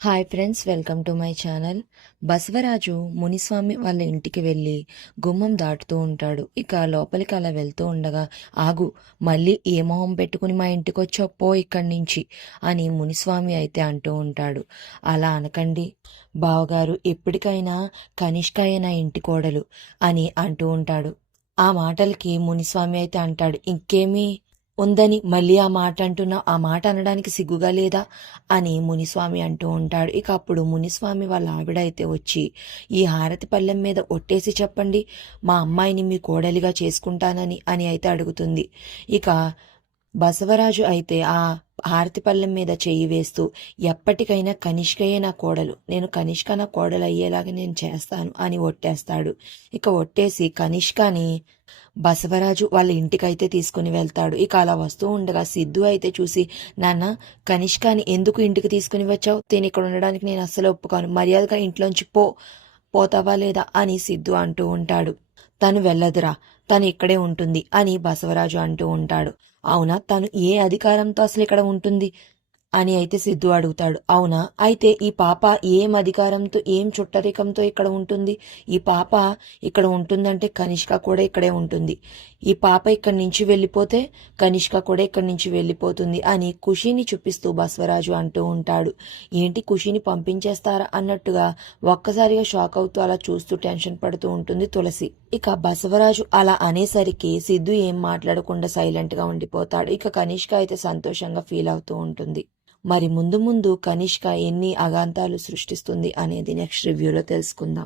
Hi friends welcome to my channel Basavaraju Muniswamy వాళ్ళ ఇంటికి వెళ్ళి గుమ్మం దాటుతూ ఉంటాడు. ఇక లోపలికి అలా వెళ్తూ ఉండగా ఆగు మళ్ళీ ఏ మొహం పెట్టుకుని మా ఇంటికి వచ్చావు పో ఇక్కడి నుంచి అని మునిస్వామి అయితే అంటూ ఉంటాడు. అలా అనకండి బావగారు ఎప్పటికైనా కనిష్క నా ఇంటి కోడలు అని అంటూ ఉంటాడు. ఆ మాటలకి మునిస్వామి అయితే అంటాడు ఇంకేమీ ఉందని మళ్ళీ ఆ మాట అంటున్న ఆ మాట అనడానికి సిగ్గుగా లేదా అని మునిస్వామి అంటూ ఉంటాడు. ఇక అప్పుడు మునిస్వామి వాళ్ళ ఆవిడ అయితే వచ్చి ఈ హారతి పళ్ళెం మీద ఒట్టేసి చెప్పండి మా అమ్మాయిని మీ కోడలిగా చేసుకుంటానని అని అయితే అడుగుతుంది. ఇక బసవరాజు అయితే ఆ హారతి పళ్ళెం మీద చెయ్యి వేస్తూ ఎప్పటికైనా కనిష్కయే నా కోడలు నేను కనిష్క నా కోడలు అయ్యేలాగా నేను చేస్తాను అని ఒట్టేస్తాడు. ఇక ఒట్టేసి కనిష్కని బసవరాజు వాళ్ళ ఇంటికైతే తీసుకుని వెళ్తాడు. ఇక అలా వస్తూ ఉండగా సిద్ధు అయితే చూసి నాన్న కనిష్కాని ఎందుకు ఇంటికి తీసుకుని వచ్చావు? నేను ఇక్కడ ఉండడానికి నేను అస్సలు ఒప్పుకోను. మర్యాదగా ఇంట్లోంచి పో పోతావా లేదా? అని సిద్ధు అంటూ ఉంటాడు. తను వెళ్ళదురా. తను ఇక్కడే ఉంటుంది అని బసవరాజు అంటూ ఉంటాడు. అవునా? తను ఏ అధికారంతో అసలు ఇక్కడ ఉంటుంది? అని అయితే సిద్ధు అడుగుతాడు. అవునా? అయితే ఈ పాప ఏం అధికారంతో ఏం చుట్టరికంతో ఇక్కడ ఉంటుంది? ఈ పాప ఇక్కడ ఉంటుందంటే కనిష్క కూడా ఇక్కడే ఉంటుంది. ఈ పాప ఇక్కడి నుంచి వెళ్ళిపోతే కనిష్క కూడా ఇక్కడి నుంచి వెళ్ళిపోతుంది అని ఖుషిని చూపిస్తూ బసవరాజు అంటూ ఉంటాడు. ఏంటి ఖుషిని పంపించేస్తారా అన్నట్టుగా ఒక్కసారిగా షాక్ అవుతూ అలా చూస్తూ టెన్షన్ పడుతూ ఉంటుంది తులసి. ఇక బసవరాజు అలా అనేసరికి సిద్ధు ఏం మాట్లాడకుండా సైలెంట్గా ఉండిపోతాడు. ఇక కనిష్క అయితే సంతోషంగా ఫీల్ అవుతూ ఉంటుంది. మరి ముందు ముందు కనిష్క ఎన్ని అగాంతాలు సృష్టిస్తుంది అనేది నెక్స్ట్ రివ్యూలో తెలుసుకుందాం.